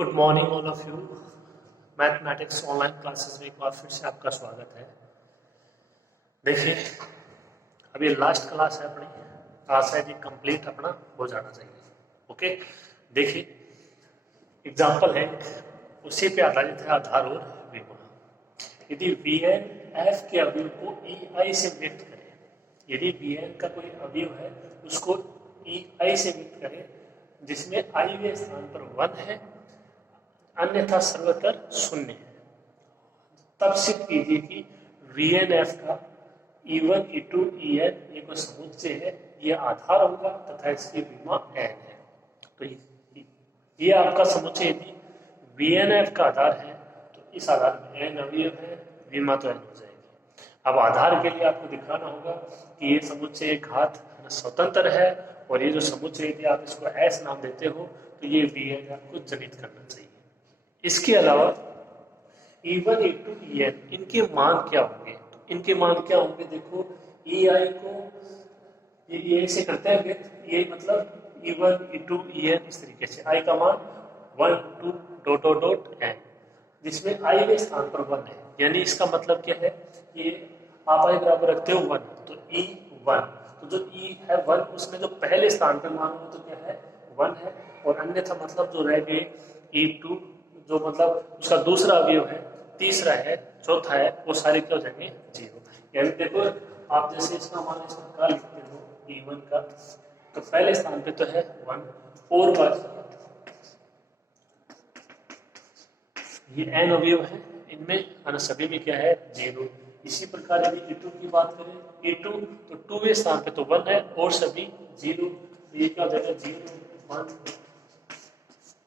Good morning all of you. Mathematics online classes में एक बार फिर से आपका स्वागत है। देखिए, अब ये लास्ट क्लास है अपनी, क्लास है जी कंप्लीट अपना हो जाना चाहिए। ओके, देखिए एग्जाम्पल है, उसी पे आधारित है आधार और विभव। यदि वी एन एफ के अवयव को ई आई से व्यक्त करें, यदि वी एन का कोई अवयव है उसको ई आई से व्यक्त करें जिसमें आई के स्थान पर 1 है अन्यथा सर्वत्र 0 है, तब सिद्ध कीजिए कि वी एन एफ का E1 E2 En ये कोई समुच्चय है, ये आधार होगा तथा इसकी विमा n है। तो ये आपका समुच्चय यदि वी एन एफ का आधार है तो इस आधार में n अवयव है, विमा तो n हो जाएगी। अब आधार के लिए आपको दिखाना होगा कि ये समुच्चय घात स्वतंत्र है और ये जो समुच्चय यदि आप इसको S नाम देते हो तो ये वी एन आपको जनित करना चाहिए। इसके अलावा E1 E2 En इनके मान क्या होंगे? तो इनके मान क्या होंगे? देखो, EI को ये से करते हैं व्यक्त, ये मतलब E1 E2 En इस तरीके से I का मान 1 2 डॉट डॉट डॉट n, जिसमें I के स्थान पर 1 है, यानी इसका मतलब क्या है? ये आप I बराबर रखते हो 1 तो E1, तो जो E है 1 उसमें जो पहले स्थान पर मान हो तो क्या है? 1 है, और अन्यथा मतलब जो रह गए E2 जो मतलब उसका दूसरा अवयव है, तीसरा है, चौथा है, वो सारे क्या हो जाएंगे? 0। यानी देखो, आप जैसे इसका मान इस प्रकार लिखते हो E1 का, तो पहले स्थान पे तो है 1 और ये n अवयव है, इनमें सभी में क्या है? 0। इसी प्रकार यदि E2 की बात करें, E2 तो 2वें स्थान पे तो 1 है और सभी 0, ये क्या हो जाएगा? 0 1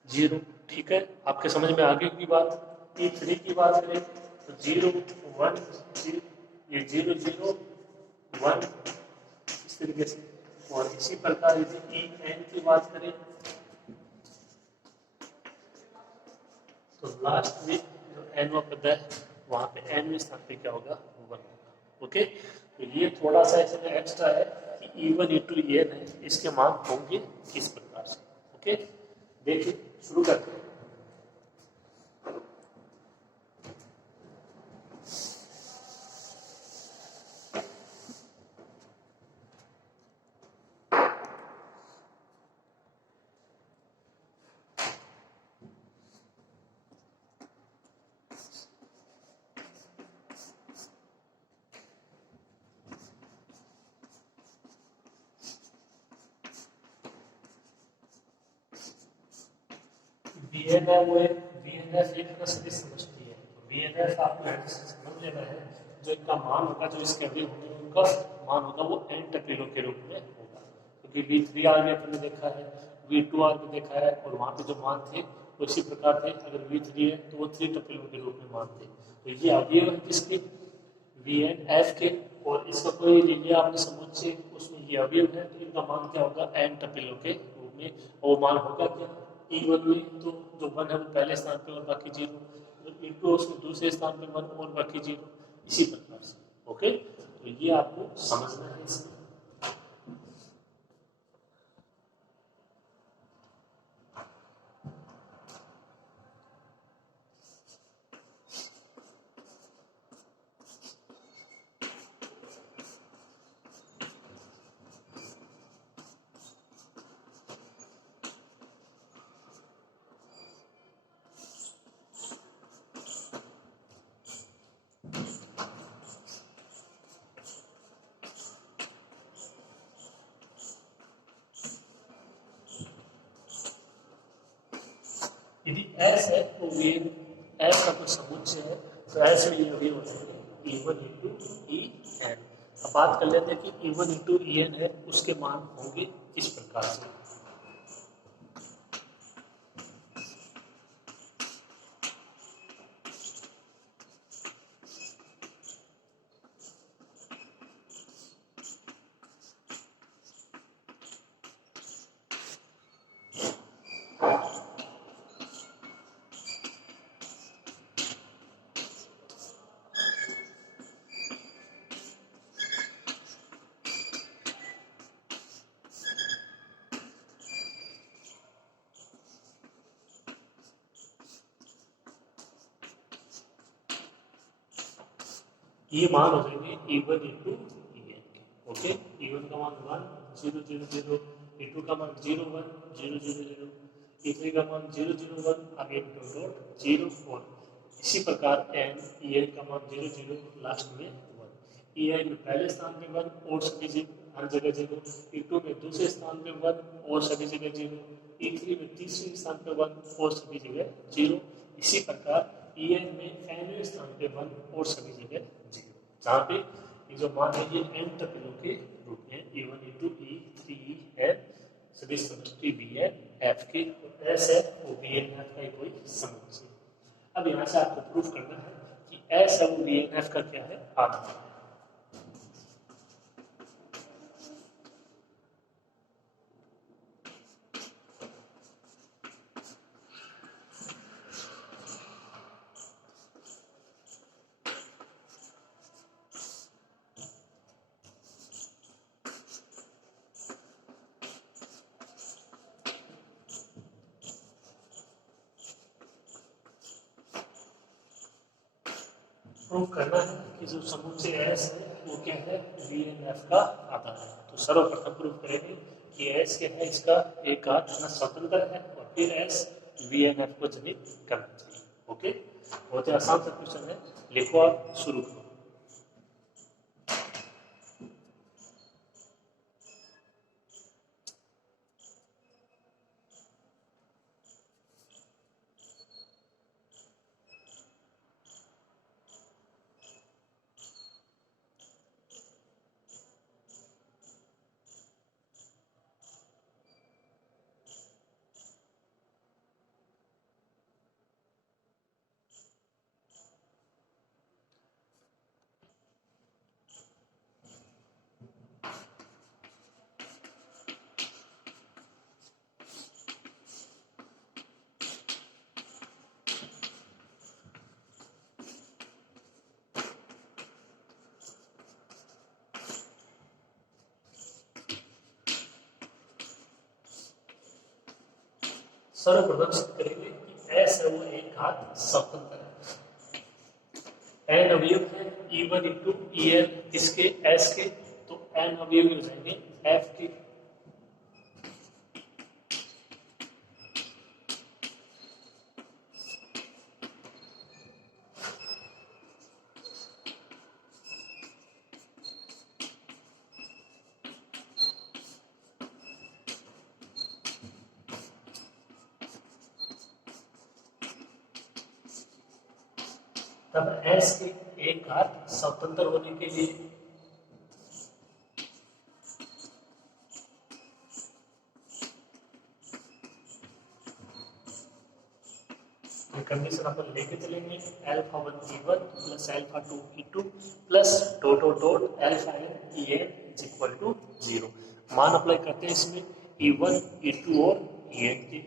0। ठीक है, आपके समझ में आगे की बात। E3 की बात करें तो 0 1 0, ये 0 0 1 इस तरीके से, और इसी प्रकार यदि En की बात करें तो लास्ट में जो n पद है वहां पे n स्थान पे क्या होगा? 1 होगा। ओके, तो ये थोड़ा सा इसमें एक्स्ट्रा है कि E1 E2 En है, इसके मान होंगे किस प्रकार से। ओके, देखिए शुरू करते हैं। VNF वो एक VNF एक का सदिश समझती है, तो VNF आपको यहाँ से समझ लेना है, जो इनका मान होगा, जो इसके अवयव होंगे उनका मान होगा वो n टपीलों के रूप में होगा, क्योंकि V3R में अपने देखा है, V2R में देखा है, और वहाँ पे जो मान थे वो इसी प्रकार थे। अगर V3 है तो वो 3 टपीलों के रूप में मान थे। तो ये अवयव है किसके? VNF के, और इसका कोई ले लिया आपने समुच्चय, उसमें ये अवयव है, तो इनका मान क्या होगा? n टपीलों के रूप में, और मान होगा क्या? E1 में तो जो 1 है वो पहले स्थान पे और बाकी 0, E2 उसके दूसरे स्थान पे 1 और बाकी 0, इसी प्रकार से। ओके, तो ये आपको समझना है इसमें। यदि S है तो ये S का कोई समुच्चय है, तो S में ये अवयव हो जाएंगे E1 E2 En। अब बात कर लेते हैं कि E1 E2 En है, उसके मान होंगे इस प्रकार से। ये मान हो जाएंगे E1 इंटू EN के। ओके, E1 का मान 1 0 0 0, E2 का मान 0 1 0 0 0, E3 का मान 0 0 1, आगे डॉट डॉट 0 1। इसी प्रकार n EN का मान 0 0, लास्ट में 1। EN में पहले स्थान पे 1 और सभी हर जगह 0, E2 में दूसरे स्थान पे 1 और सभी जगह 0, E3 में तीसरे स्थान पे 1 और सभी जगह 0। इसी प्रकार EN में nवें स्थान पे 1 और सभी जगह 0, जहाँ पे ये जो मान है ये n टर्मिनलों के रूप में E1 E2 E3 EN सभी समष्टि BN F की, S है वो BNF का कोई समुच्चय। अब यहाँ से आपको प्रूफ करना है कि S है वो BNF का क्या है, आधा है। प्रूव करना है कि जो समुच्चय S है वो क्या है, BNF का आधा है। तो सर्वप्रथम प्रूव करेंगे कि S क्या है, इसका एक घात स्वतंत्र है और फिर S BNF को जनित करना चाहिए। ओके, बहुत ही आसान सा क्वेश्चन है, लिखो और शुरू करो। सर्वप्रथम सिद्ध करेंगे कि S है वो एक घात स्वतंत्र है। n अवयव है E1 इंटू EN इसके S के, तो n अवयव हो जाएंगे F के। तब S के एक घात स्वतंत्र होने के लिए कंडीशन अपन लेके चलेंगे, alpha 1 E1 plus alpha 2 E2 plus dot dot dot alpha n EN is equal to 0। मान अप्लाई करते हैं इसमें E1 E2 और EN के।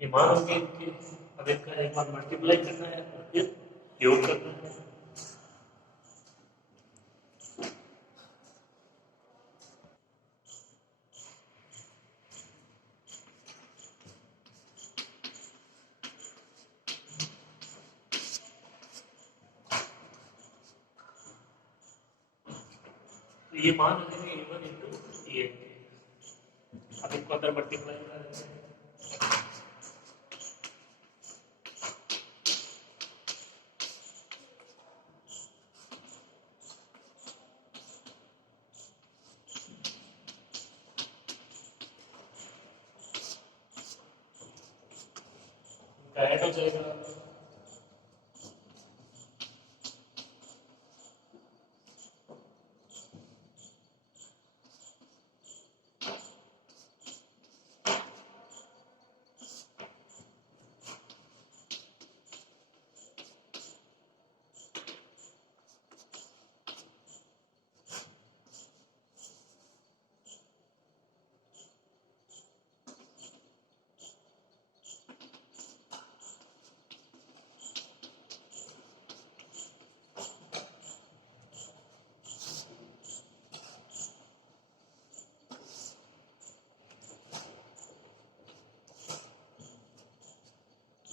ये मान होंगे इनके, अब इनका एक बार मल्टीप्लाई करना है और फिर योग करना है। तो ये मान हो जाएंगे E1 इंटू EN के। अब इनको अंदर मल्टीप्लाई कर देते हैं। ऐड हो जाएगा,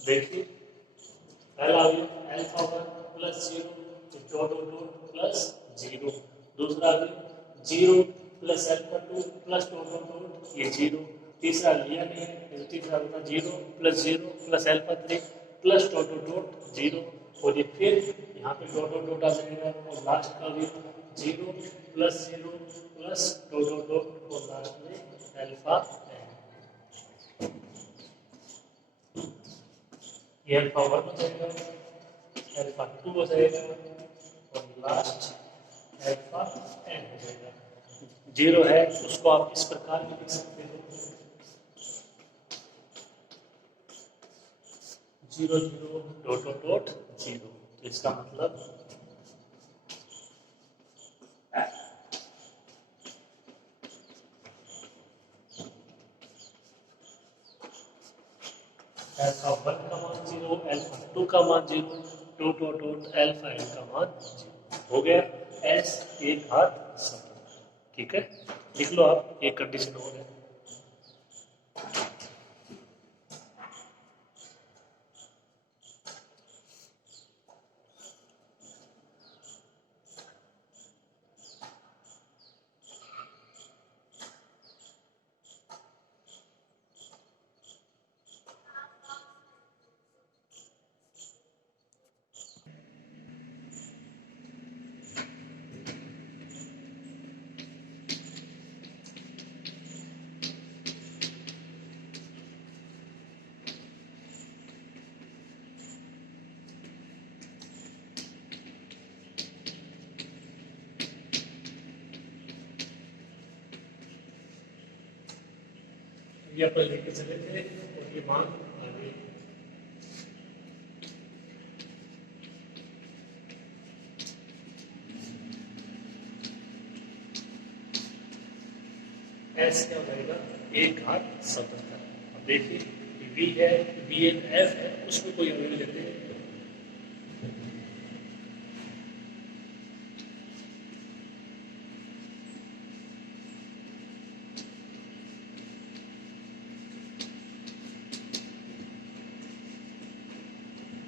देखिए पहला अवयव alpha 1 plus 0 dot dot dot plus 0, दूसरा अवयव 0 plus alpha 2 plus dot dot dot ये 0, तीसरा लिया नहीं है, तीसरा होगा 0 plus alpha 3 plus dot dot dot 0, और ये फिर यहाँ पे डॉट डॉट डॉट आ जाएगा, और लास्ट का अवयव 0 प्लस डॉट डॉट डॉट और लास्ट में अल्फा n, ये अल्फा 1 हो जाएगा, अल्फा 2 हो जाएगा और लास्ट अल्फा n हो जाएगा। 0 है उसको आप इस प्रकार भी लिख सकते हो 0 0 डॉट डॉट डॉट 0, तो इसका मतलब अल्फा 1 का मान 0, अल्फा 2 का मान 0, dot dot dot alpha n का मान 0 हो गया। s एक घात सतत, ठीक है, लिख लो आप, एक कंडीशन हो गया। ये अपन लेके चले थे और ये मान आगे s क्या हो जाएगा एक घात 77। अब देखिए v है, v एन f है, उसमें कोई अवयव लेते हैं,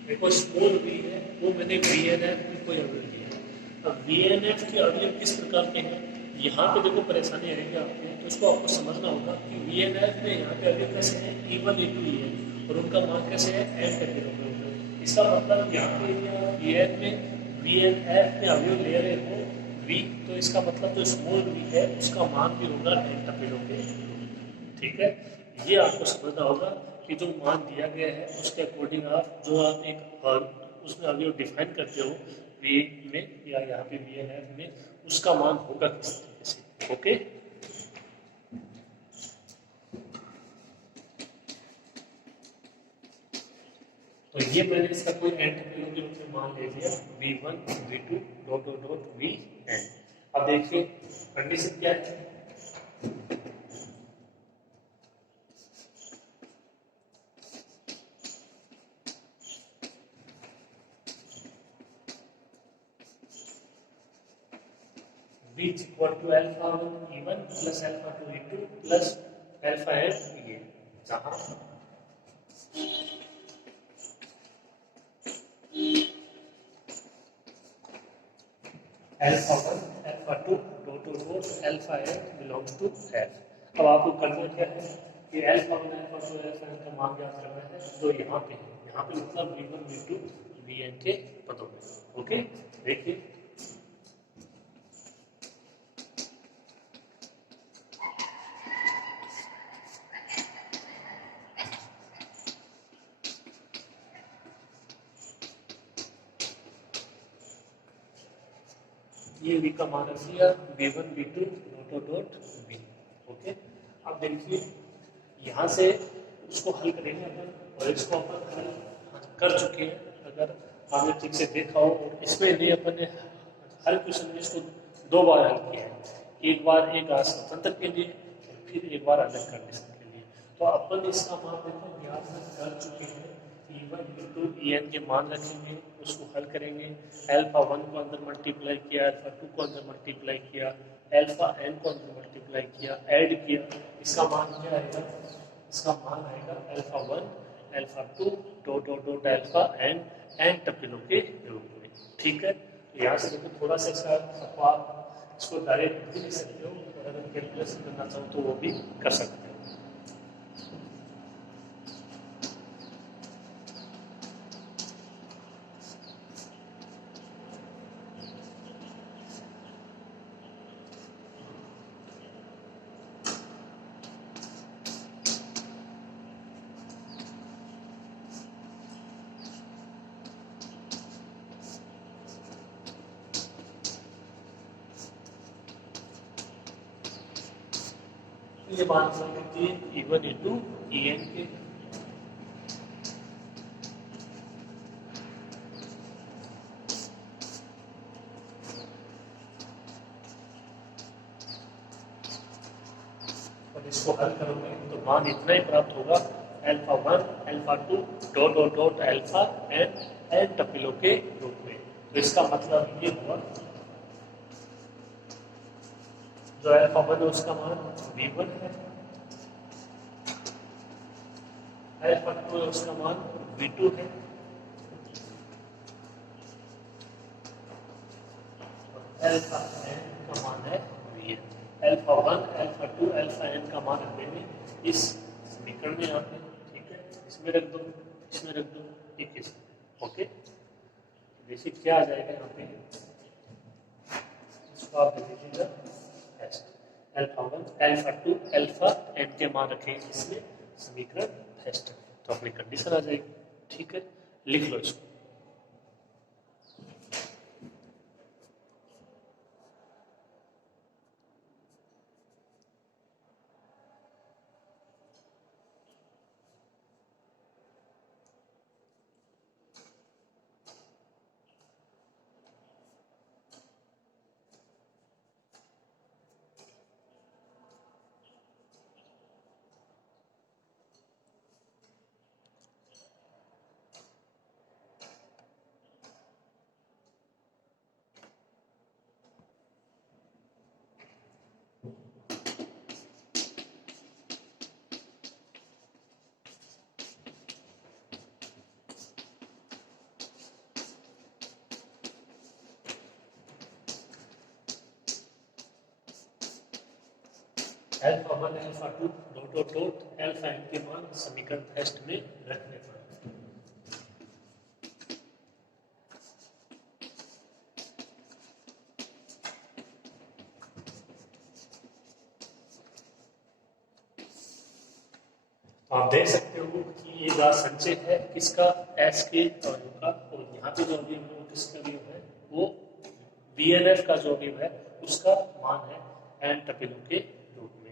देखो स्मॉल v है, वो मैंने वी एन एफ में कोई अवयव लिया। अब वी एन एफ के अवयव किस प्रकार के हैं, यहाँ पे देखो परेशानी आएगी आपको, तो इसको आपको समझना होगा कि वी एन एफ में यहाँ पे अवयव कैसे हैं E1 E2 EN, और उनका मान कैसे है n करके होगा। इसका मतलब यहाँ पे वी एन में वी एन एफ में अवयव ले रहे हो v, तो इसका मतलब जो स्मॉल v है उसका मान भी होगा n टपेलों के, ठीक है। ये आपको समझना होगा कि जो मान दिया गया है उसके अकॉर्डिंग आप जो आप एक उसमें अवयव डिफाइन करते हो वी में या यहाँ पे वी एन एफ में, उसका मान होगा किस तरीके से, ओके। तो ये मैंने इसका कोई एन टपेलों के रूप में मान ले लिया v1 v2 dot dot dot vn। अब देखिए कंडीशन क्या है, v is equal to alpha 1 e1 plus alpha 2 e2 plus alpha n en, जहां alpha 1 alpha 2 dot dot dot alpha n belongs to f। अब आपको करना क्या है कि alpha 1 alpha 2 alpha n का मान ज्ञात करना है, जो यहाँ पे है, यहाँ पे मतलब v1 v2 vn के पदों में, ओके। देखिए ये v का मान रख दिया v1 v2 dot dot v, okay. अब देखिए यहाँ से उसको हल करेंगे अपन, और इसको अपन हल कर चुके हैं, अगर आपने ठीक से देखा हो। और इसमें भी अपन ने हर क्वेश्चन में इसको 2 बार हल किया है, एक बार एक स्वतंत्र के लिए और फिर एक बार अलग कंडीशन के लिए। तो अपन इसका मान देखो ज्ञात कर चुके हैं, E1 E2 En के मान रखेंगे, उसको हल करेंगे, अल्फा 1 को अंदर मल्टीप्लाई किया, अल्फा 2 को अंदर मल्टीप्लाई किया, अल्फा n को अंदर मल्टीप्लाई किया, ऐड किया, इसका मान क्या आएगा, इसका मान आएगा alpha 1 alpha 2 dot dot dot alpha n टपिलों के रूप में। ठीक है, तो यहाँ से देखो थोड़ा सा इसका आप इसको डायरेक्ट भी लिख सकते हो और अगर कैलकुलेशन करना चाहो तो वो भी कर सकते हो। ये बात करती है E1 इंटू EN के। और इसको हल करोगे तो मान इतना ही प्राप्त होगा alpha 1 alpha 2 dot dot dot alpha n टपिलों के रूप में। तो इसका मतलब ये हुआ जो अल्फा 1 है उसका मान V1 है, अल्फा 2 है उसका मान V2 है, और अल्फा एन का मान है Vn। Alpha 1 alpha 2 alpha N का मान रख देंगे इस समीकरण में यहाँ पे। ठीक है, इसमें रख दो, इसमें रख दो, एक इसमें। ओके, देखिए क्या आ जाएगा यहाँ पे, इसको आप लिख दीजिएगा अल्फा 1 अल्फा 2 अल्फा एन के मान रखेंगे इसमें समीकरण फर्स्ट तो अपनी कंडीशन आ जाएगी। ठीक है, लिख लो इसको। Alpha 1 alpha 2 dot dot dot alpha N के मान समीकरण फर्स्ट में रखने पर आप देख सकते हो कि ये गास संचय है किसका, एस के अवयव का, और यहाँ पे जो अवयव है वो किसका अवयव है, वो BNF का जो अवयव है उसका मान है एन टपिलों के रूप में।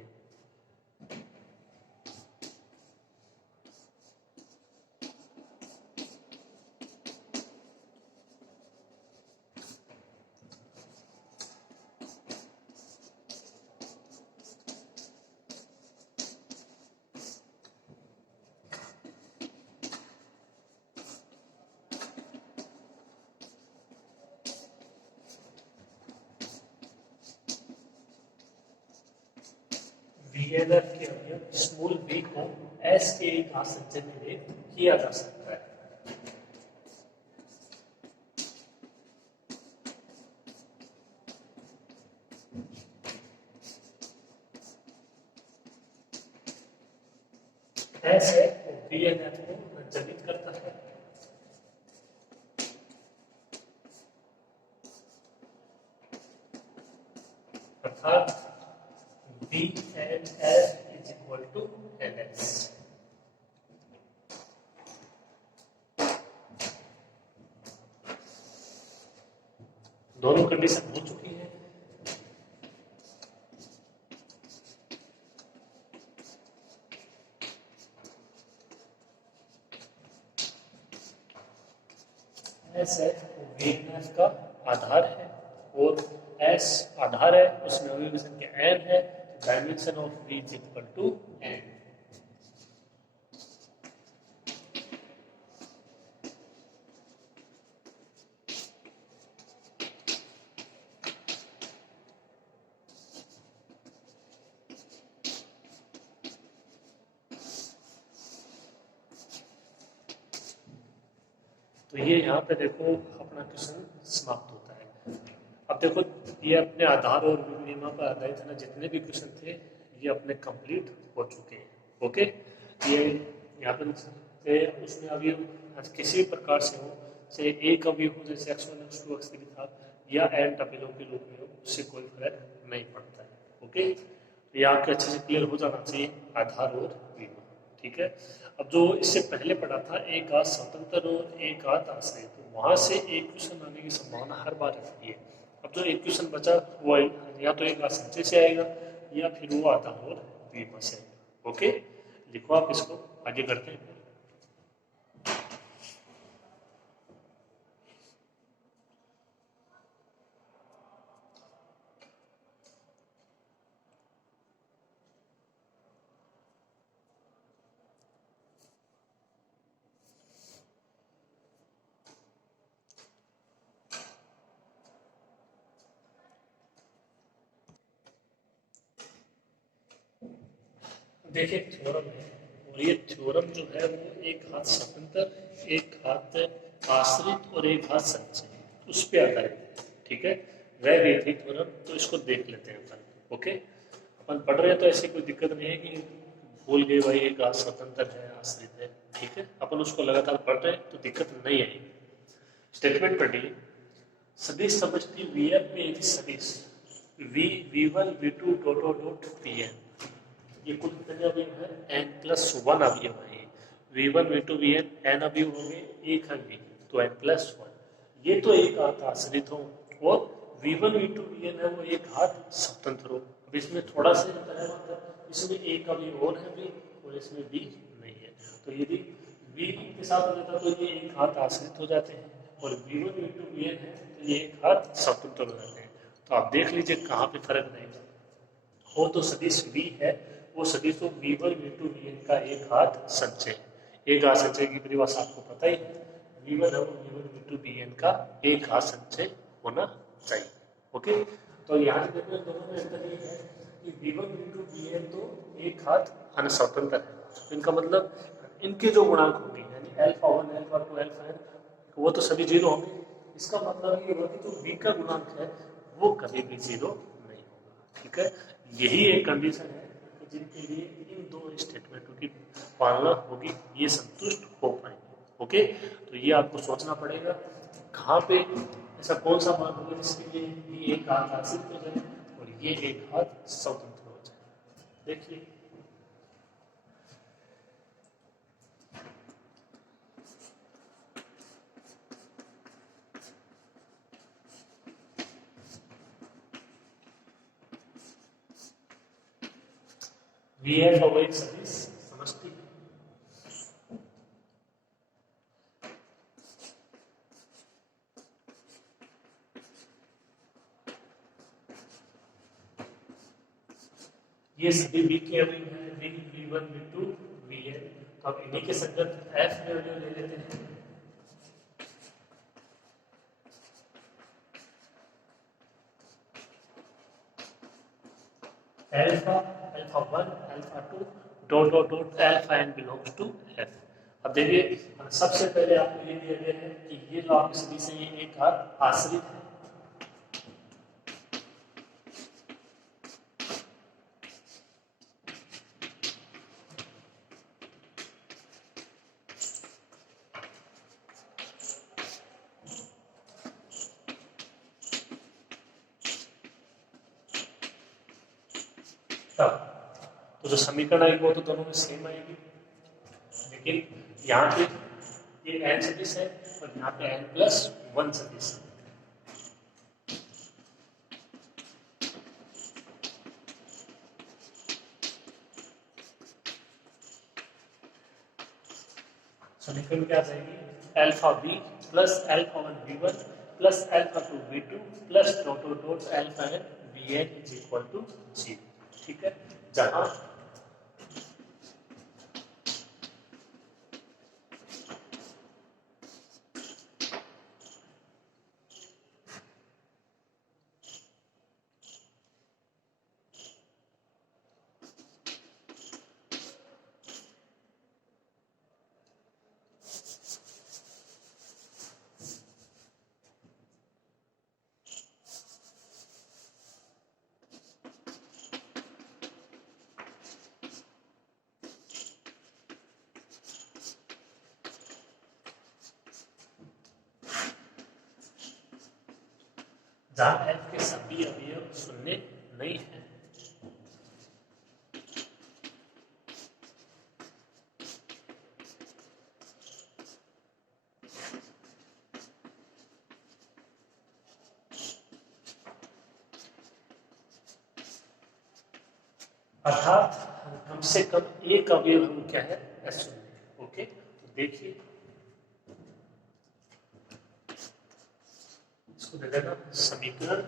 BNF के अवयव स्मॉल b को S के एक घात संचय में किया जा सकता है। S है वो BNF को संचालित करता है। अर्थात BNF is equal to NS। दोनों कंडीशन हो चुकी है। S है VNF का आधार है और S आधार है, उसमें अवयवी संख्या n है, dimension of V is equal to n। तो ये यहाँ पे देखो अपना क्वेश्चन समाप्त होता है। अब देखो ये अपने आधार और बीमा पर आधारित है ना, जितने भी क्वेश्चन थे ये अपने कंप्लीट हो चुके हैं। ओके, ये यहाँ पर उसमें अभी किसी प्रकार से हो, चाहे एक अवयव हो जैसे x1 x2 x3 था, या एन टपेलों के रूप में हो, उससे कोई फर्क नहीं पड़ता है। ओके, तो ये आपके अच्छे से क्लियर हो जाना चाहिए आधार और बीमा। ठीक है, अब जो इससे पहले पढ़ा था एक आध स्वतंत्र और एक आध आश्रय, तो वहां से एक क्वेश्चन आने की संभावना हर बार रहती है। अब जो एक क्वेश्चन बचा वो या तो एक आध संचय से आएगा या फिर वो आधार और बीमा से आएगा। ओके, लिखो आप इसको, आगे करते हैं। देखिए थ्योरम है, और ये थ्योरम जो है वो एक हाथ स्वतंत्र, एक हाथ आश्रित और एक हाथ संचय, उस पर आधारित है। ठीक है, वह भी थी थ्योरम, तो इसको देख लेते हैं अपन। ओके, अपन पढ़ रहे हैं तो ऐसी कोई दिक्कत नहीं है कि भूल गए भाई एक हाथ स्वतंत्र है आश्रित है। ठीक है, अपन उसको लगातार पढ़ रहे हैं तो दिक्कत नहीं आएगी। स्टेटमेंट पढ़िए, सदिश समष्टि वी एफ में यदि सदिश V V one V two dot dot P N, ये कुल कितने अवयव है, n+1 अवयव है। v1 v2 vn n अवयव हो गए, एक है v, तो n+1, ये तो एक हाथ आश्रित हो, और v1 v2 vn है वो एक हाथ स्वतंत्र हो। अब इसमें थोड़ा सा अंतर है, मतलब इसमें एक अवयव और है v और इसमें v नहीं है, तो यदि v के साथ हो जाता तो ये एक हाथ आश्रित हो जाते हैं, और v1 v2 vn है तो ये एक हाथ स्वतंत्र हो जाते हैं। तो आप देख लीजिए कहाँ पे फर्क रहेगा। हो तो सदिश v है, वो सदिश तो v1 v2 vn का एक हाथ संचय, एक हाथ संचय की परिभाषा आपको पता ही है, v1 है वो v1 v2 vn का एक हाथ संचय होना चाहिए। ओके, तो यहाँ से देखो दोनों में अंतर ये है कि v1 v2 vn तो एक हाथ अनस्वतंत्र है, तो इनका मतलब इनके जो गुणांक होंगे यानी अल्फा 1 अल्फा 2 अल्फा n, वो तो सभी जीरो होंगे। इसका मतलब ये होगा कि जो v का गुणांक है वो कभी भी जीरो नहीं होगा। ठीक है, यही एक कंडीशन है कि जिनके लिए इन दो स्टेटमेंटों की पालना होगी, ये संतुष्ट हो पाएंगे। ओके, तो ये आपको सोचना पड़ेगा कहाँ पे ऐसा कौन सा मान होगा जिसके लिए ये एक हाथ आश्रित हो जाए और ये एक हाथ स्वतंत्र हो जाए। देखिए वी एफ और एक सदिश समष्टि है। ये सभी v के अवयव हैं, v v1 v2 vn, तो अब इन्हीं के संगत f के अवयव ले लेते हैं। Alpha alpha 1 alpha 2 dot dot dot alpha n belongs to f। अब देखिए सबसे पहले आपको ये दिया गया है कि ये जो आपके सभी से ये एक हाथ आश्रित है, तब तो जो समीकरण आएगी वो तो दोनों में सेम आएगी, लेकिन यहाँ पे ये n सदिश है और यहाँ पे n+1 सदिश है। समीकरण क्या जाएगी, alpha B plus alpha 1 v1 plus alpha 2 v2 plus dot dot dot alpha n vn is equal to 0। ठीक है, जहां जहां एफ के सभी अवयव शून्य नहीं है। अर्थात कम से कम एक अवयव हम क्या है शून्य। ओके, तो देखिए इसको दे देना समीकरण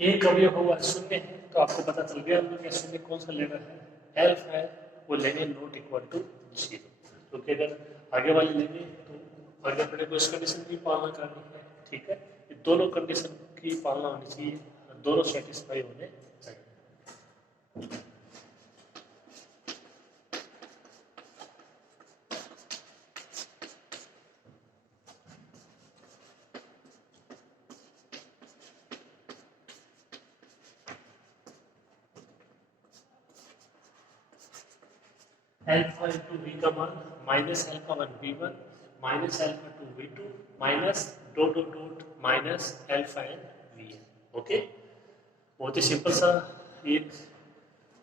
एक अवयव होगा शून्य है, तो आपको पता चल गया कि शून्य कौन सा लेना है, एल्फ है वो लेंगे नॉट इक्वल टू 0, क्योंकि अगर आगे वाले लेंगे तो आगे अपने को इस कंडीशन की पालना करनी है। ठीक है, ये दोनों कंडीशन की पालना होनी चाहिए, दोनों सेटिस्फाई होने चाहिए। अल्फा इंटू वी का मान minus alpha one V one minus alpha two V two minus dot dot dot minus alpha N V N. Okay, बहुत ही सिंपल सा एक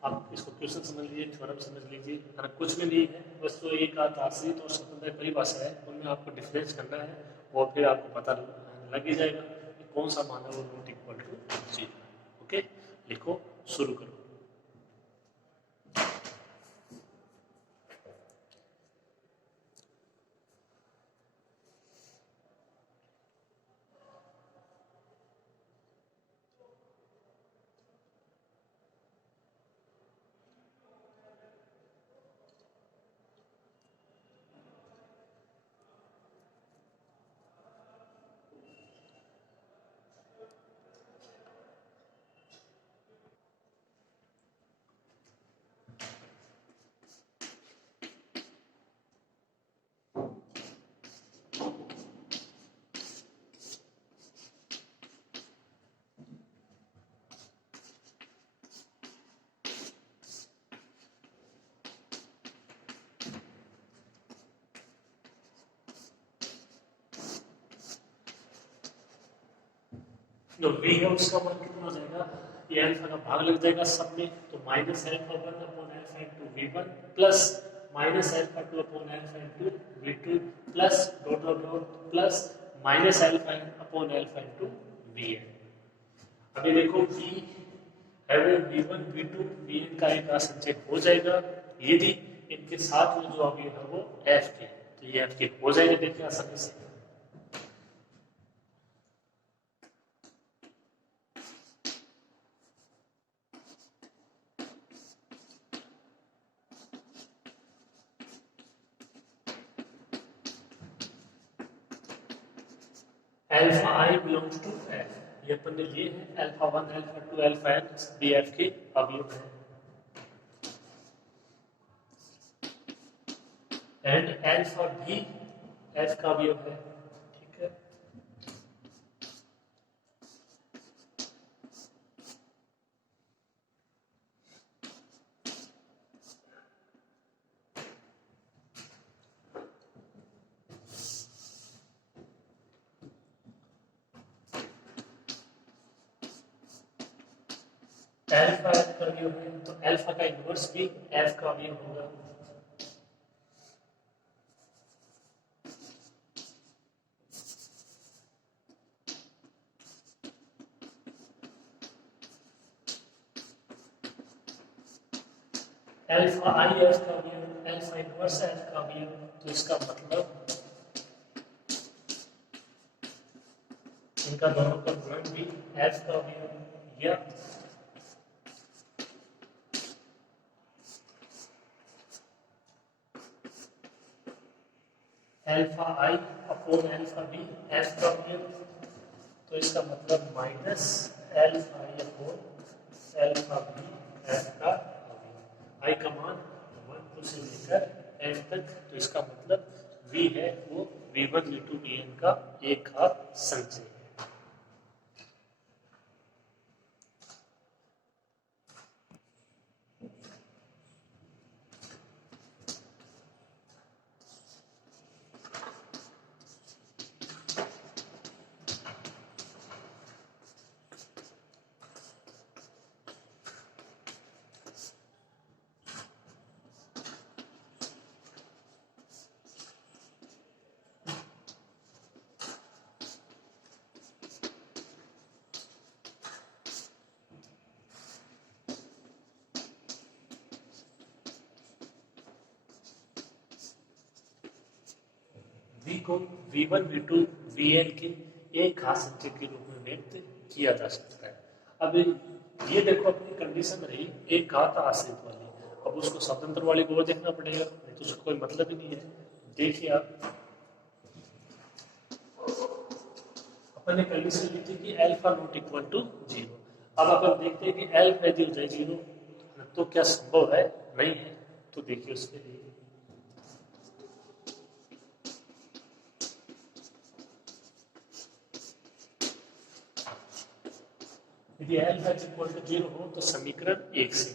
आप इसको क्वेश्चन समझ लीजिए, थ्योरम समझ लीजिए, अगर कुछ भी नहीं है बस तो एक आश्रित और स्वतंत्र परिभाषा है, उनमें आपको डिफरेंस करना है और फिर आपको पता लग ही जाएगा कि कौन सा मान है वो नॉट इक्वल टू 0। ओके, लिखो, शुरू करो। जो v है उसका मान कितना हो जाएगा, ये अल्फा का भाग लग जाएगा सब में, तो minus alpha one upon alpha into V one plus minus alpha two upon alpha into V two plus dot dot dot plus minus alpha upon alpha into V N. अभी देखो v है वो V one V two V N का एक संचय हो जाएगा यदि इनके साथ में जो अभी है वो एफ के, तो ये एफ के हो जाएगा, देखिए आसानी से। Alpha I belongs to F, ये अपन ने लिए है alpha one alpha two alpha N B F के अवयव है, एंड अल्फा भी एफ का अवयव है। ठीक है, अल्फा एफ का अवयव है तो अल्फा का इनवर्स भी एफ का अवयव होगा। अल्फा आई एफ का अवयव अल्फा इनवर्स एफ का अवयव, तो इसका मतलब इनका दोनों का गुणन भी एफ का अवयव, या अल्फा आई अपॉन अल्फा बी एफ का अवयव, तो इसका मतलब माइनस अल्फा आई अपॉन अल्फा बी एफ का अवयव। आई का मान 1 से लेकर एन तक, तो इसका मतलब v है वो v1 v2 vn का एक घात संचय है। v को v1 v2 vn के एक घात संचय के रूप में व्यक्त किया जा सकता है। अब ये देखो अपनी कंडीशन रही एक घात आश्रित वाली, अब उसको स्वतंत्र वाली को देखना पड़ेगा, नहीं तो उसका कोई मतलब ही नहीं है। देखिए आप अपन ने कंडीशन ली थी कि अल्फा नॉट इक्वल टू 0। अब अपन देखते हैं कि अल्फा यदि हो जाए 0 तो क्या संभव है? नहीं है। तो देखिए उसके लिए यदि अल्फा इक्वल टू 0 हो तो समीकरण 1 से,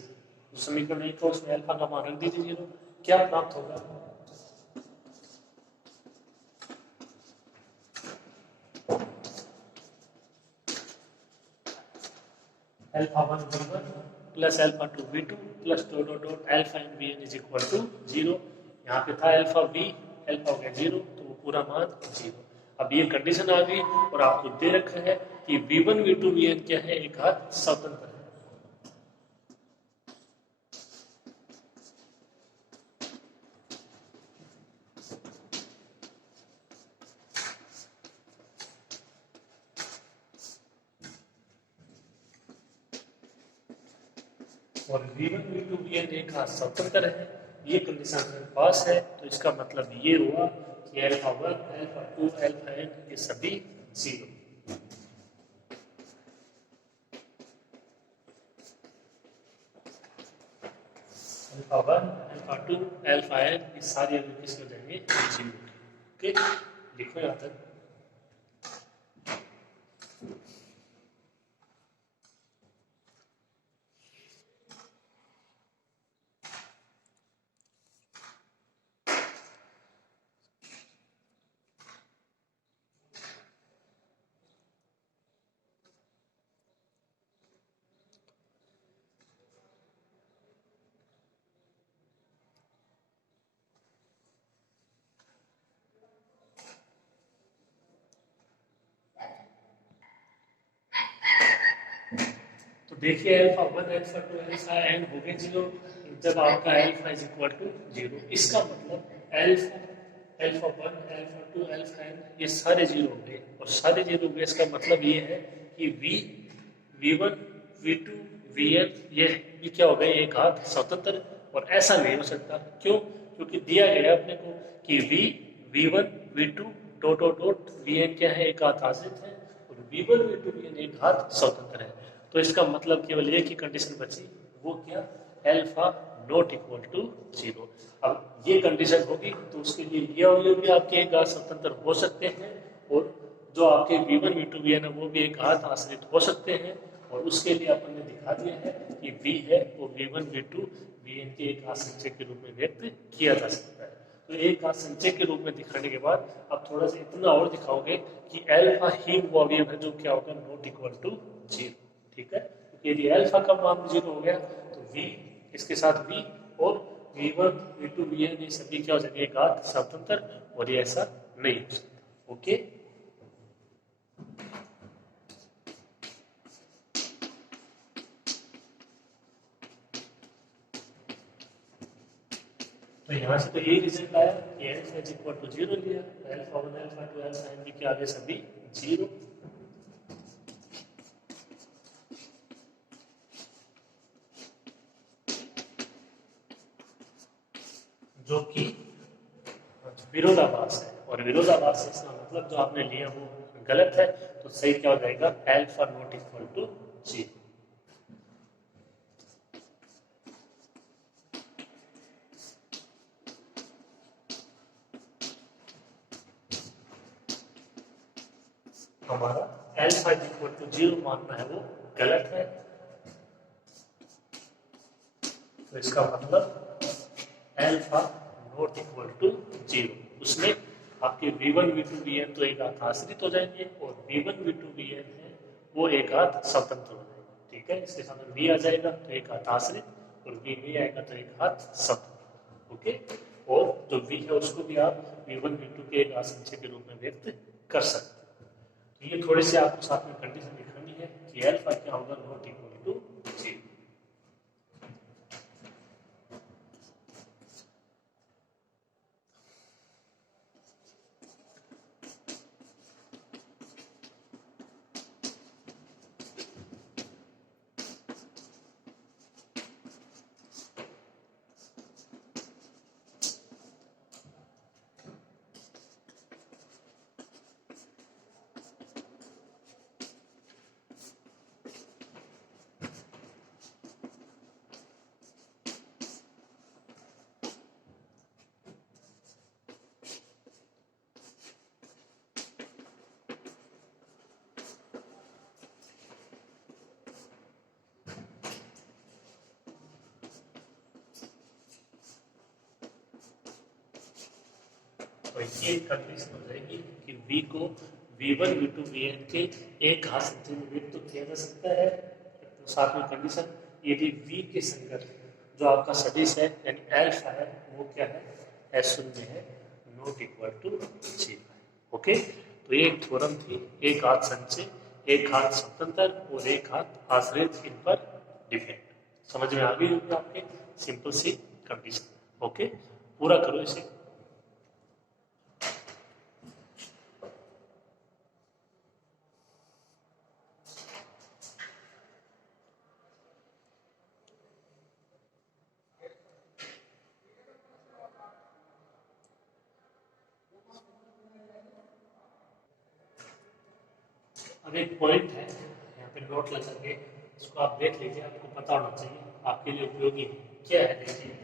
तो समीकरण 1 का उसमें अल्फा का मान रख दीजिए 0, क्या प्राप्त होगा? Alpha 1 v1 plus alpha 2 v2 plus dot dot dot alpha N vn is equal to 0। यहाँ पे था अल्फा v, अल्फा हो गया 0 तो वो पूरा मान 0। अब ये कंडीशन आ गई और आपको दे रखा है कि v1 v2 vn क्या है? एक घात स्वतंत्र है। और v1 v2 vn एक घात स्वतंत्र है, ये कंडीशन अगर पास है तो इसका मतलब ये हुआ कि अल्फा 1 अल्फा 2 अल्फा n ये सभी 0। अल्फा 1 अल्फा 2 अल्फा n ये सारे अभी किसके हो जाएंगे? 0। ओके, लिखो यहाँ तक। तो देखिए अल्फा 1 अल्फा 2 अल्फा n हो गए 0 जब आपका अल्फा इज इक्वल टू 0। इसका मतलब alpha alpha 1 alpha 2 alpha n ये सारे 0 हो गए, और सारे 0 हो गए इसका मतलब ये है कि v1 v2 vn ये क्या हो गए? एक घात स्वतंत्र। और ऐसा नहीं हो सकता, क्यों? क्योंकि दिया गया है अपने को कि v1 v2 dot dot dot vn क्या है? एक घात आश्रित है, और v1 v2 vn एक घात स्वतंत्र है। तो इसका मतलब केवल एक ही कंडीशन बची, वो क्या? Alpha not equal to 0। अब ये कंडीशन होगी तो उसके लिए ये अवयव भी आपके एक घात स्वतंत्र हो सकते हैं, और जो आपके v1 v2 vn है वो भी एक घात आश्रित हो सकते हैं। और उसके लिए अपन ने दिखा दिया है कि v है वो v1 v2 vn के एक घात संचय के रूप में व्यक्त किया जा सकता है। तो एक घात संचय के रूप में दिखाने के बाद अब थोड़ा सा इतना और दिखाओगे कि अल्फा ही वो अवयव है जो क्या होगा? Not equal to 0। ठीक है, क्योंकि यदि अल्फा का मान 0 हो गया तो v इसके साथ v और v1 v2 vn ये सभी क्या हो जाएंगे? एक घात स्वतंत्र, और ये ऐसा नहीं हो सकता। ओके, तो यहाँ से तो यही रिजल्ट आया कि अल्फा इज इक्वल टू 0 लिया, अल्फा 1 अल्फा 2 अल्फा n भी क्या आ गए? सभी 0। जो कि विरोधाभास है, और विरोधाभास है इसका मतलब जो आपने लिया वो गलत है। तो सही क्या हो जाएगा? Alpha not equal to 0। हमारा अल्फा इक्वल टू 0 मानना है वो गलत है। तो इसका मतलब अल्फा नॉट इक्वल टू 0, उसमें आपके v1 v2 vn तो एक घात आश्रित हो जाएंगे, और v1 v2 vn है वो एक घात स्वतंत्र हो जाएंगे। ठीक है, इसके सामने v आ जाएगा तो एक घात आश्रित, और v नहीं आएगा तो एक घात स्वतंत्र। ओके, और जो v है उसको भी आप v1 v2 के एक घात संचय के रूप में व्यक्त कर सकते हैं। तो ये थोड़ी सी आपको साथ में कंडीशन दिखानी है कि अल्फा क्या होगा? Not equal to 0। तो ये कंडीशन हो जाएगी कि v को v1 v2 vn के एक घात संचय में व्यक्त तो किया जा सकता है। तो साथ में कंडीशन यदि v के संगत जो आपका सदिश है यानी एल्फा है वो क्या है, एस शून्य है, नॉट इक्वल टू 0। ओके, तो ये एक थ्योरम थी, एक घात संचय, एक घात स्वतंत्र और एक घात आश्रित, इन पर डिपेंड। समझ में आ गई होगी आपके, सिंपल सी कंडीशन। ओके, पूरा करो इसे। अब एक पॉइंट है यहाँ पे नोट लगा के, इसको आप देख लीजिए, आपको पता होना चाहिए, आपके लिए उपयोगी है। क्या है देखिए,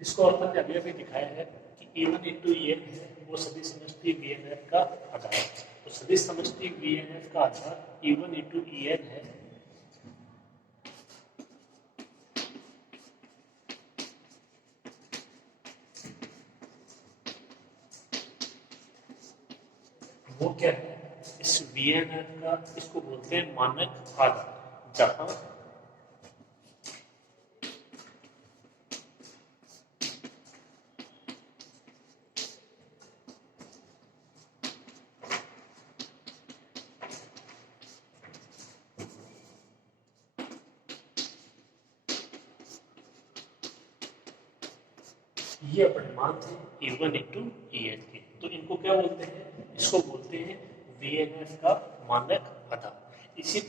इसको अपन ने अभी अभी दिखाया है कि E1 इंटू EN है वो सदिश समष्टि VNF का आधार। तो सदिश समष्टि VNF का आधार E1 इंटू EN है। वो क्या है, इस VNF का, इसको बोलते हैं मानक आधार, जहां ये अपने मान थे E1 इंटू EN के। तो इनको क्या बोलते हैं, इसको बोलते हैं VNF का मानक आधार। इसी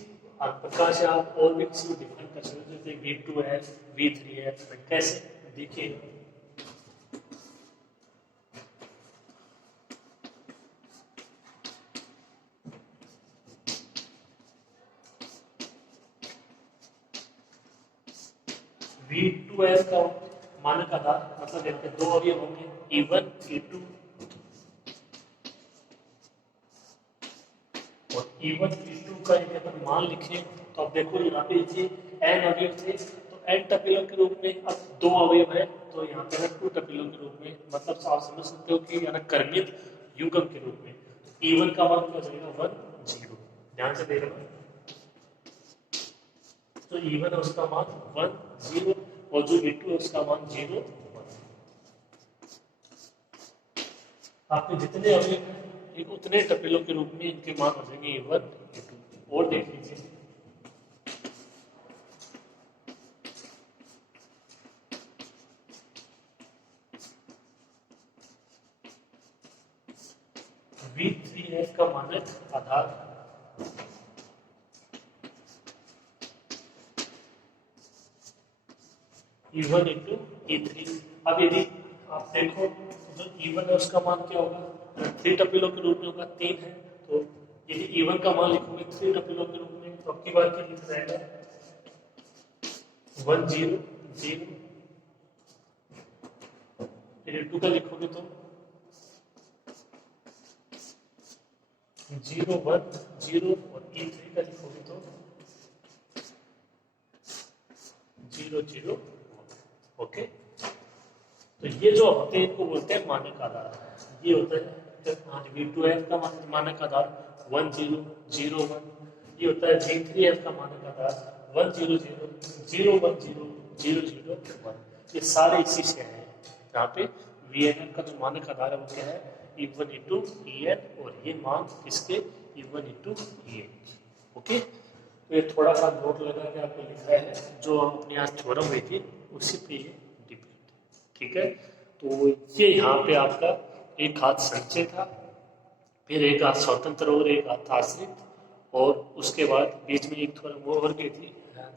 प्रकार से आप और भी किसी को डिफाइन कर सकते हो, जैसे V2F, V3F। कैसे देखिए, V2F का मानक आधार मतलब यहाँ पे दो अवयव होंगे, E1 E2 और E1 E2 का यदि अपन मान लिखें तो अब देखो यहाँ पे n अवयव थे, तो n टपिलों के रूप में अब दो अवयव है, तो यहाँ पे है 2 टपिलों के रूप में, मतलब आप समझ सकते हो कि यानी कर्मित युग्म के रूप में। E1 का मान क्या हो जाएगा 1 0, ध्यान से देखना। तो E1 है उसका मान 1 0 और जो E2 है उसका मान 0 1। आपके जितने अवयव हैं एक उतने टपेलों के रूप में इनके मान हो जाएंगे E1 E2। और देख लीजिए, V3F का मानक आधार E1 इंटू E3। अब यदि आप देखो तो E1 है उसका मान क्या होगा, 3 टपिलों के रूप में होगा, 3 है, तो यदि E1 का मान लिखोगे 3 टपिलों के रूप में तो आपकी बार क्या लिख जाएगा 1 0 0। फिर E2 का लिखोगे तो 0 1 0 और E3 का लिखोगे तो 0 0। ओके, तो ये जो होते हैं इनको बोलते हैं मानक आधार। ये होता है V2F का मानक आधार 1 0 0 1। ये होता है V3F का मानक आधार 1 0 0 0 1 0 0 0 1। ये सारे इसी से हैं। यहाँ पे VNF का जो मानक आधार है वो क्या है E1 इंटू EN, और ये मान किसके E1 इंटू EN। ओके, तो ये थोड़ा सा नोट लगा के आपको लिखा है, जो हम अपने यहाँ थ्योरम हुई थी उसी पे ये डिपेंड। ठीक है, तो ये यहाँ पे आपका एक हाथ संचय था, फिर एक हाथ स्वतंत्र और एक हाथ आश्रित, और उसके बाद बीच में एक थोड़ा वो और गई थी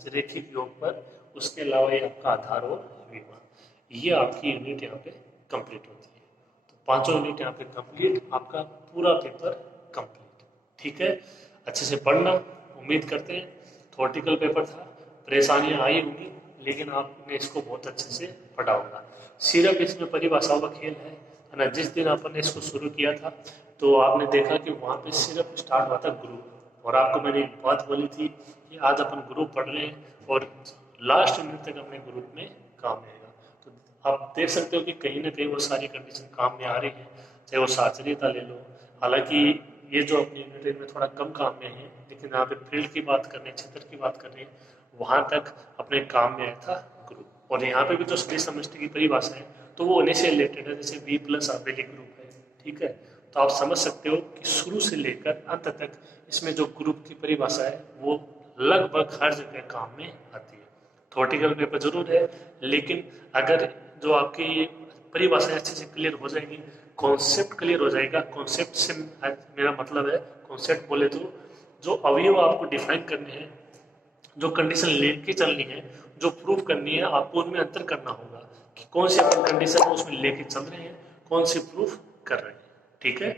रैखिक योग पर। उसके अलावा ये आपका आधार और विमा, ये आपकी यूनिट यहाँ पे कंप्लीट होती है। तो पांचों यूनिट यहाँ पे कंप्लीट, आपका पूरा पेपर कंप्लीट। ठीक है, अच्छे से पढ़ना, उम्मीद करते हैं थ्योरेटिकल पेपर था, परेशानियां आई होंगी, लेकिन आपने इसको बहुत अच्छे से पढ़ा होगा। सिर्फ इसमें परिभाषाओं का खेल है ना। जिस दिन अपन ने इसको शुरू किया था तो आपने देखा कि वहाँ पे सिर्फ स्टार्ट हुआ था ग्रुप, और आपको मैंने एक बात बोली थी कि आज अपन ग्रुप पढ़ रहे हैं और लास्ट मिनट तक अपने ग्रुप में काम आएगा। तो आप देख सकते हो कि कहीं ना कहीं वो सारी कंडीशन काम में आ रही है, चाहे वो साचर्यता ले लो। हालांकि ये जो अपनी यूनिट में थोड़ा कम काम में है, लेकिन यहाँ पे फील्ड की बात कर रहे हैं, क्षेत्र की बात कर रहे हैं, वहाँ तक अपने काम में आया था ग्रुप। और यहाँ पे भी जो स्पेस समष्टि की परिभाषा है तो वो उन्हीं से रिलेटेड है, जैसे V प्लस आर्बिट्ररी ग्रुप है, ठीक है। तो आप समझ सकते हो कि शुरू से लेकर अंत तक इसमें जो ग्रुप की परिभाषा है वो लगभग हर जगह काम में आती है। थ्योरेटिकल पेपर जरूर है, लेकिन अगर जो आपकी परिभाषा अच्छे से क्लियर हो जाएगी, कॉन्सेप्ट क्लियर हो जाएगा। कॉन्सेप्ट से मेरा मतलब है, कॉन्सेप्ट बोले तो जो अवयव आपको डिफाइन करने हैं, जो कंडीशन लेके चलनी है, जो प्रूफ करनी है, आपको उनमें अंतर करना होगा कि कौन सी अपन कंडीशन उसमें लेके चल रहे हैं, कौन सी प्रूफ कर रहे हैं, ठीक है।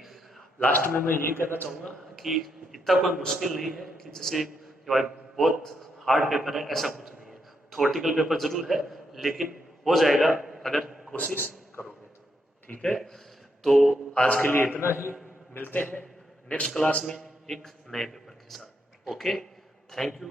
लास्ट में मैं ये कहना चाहूँगा कि इतना कोई मुश्किल नहीं है कि जैसे कि भाई बहुत हार्ड पेपर है, ऐसा कुछ नहीं है। थ्योरेटिकल पेपर जरूर है, लेकिन हो जाएगा अगर कोशिश करोगे तो, ठीक है। तो आज के लिए इतना ही, मिलते हैं नेक्स्ट क्लास में एक नए पेपर के साथ। Okay, thank you.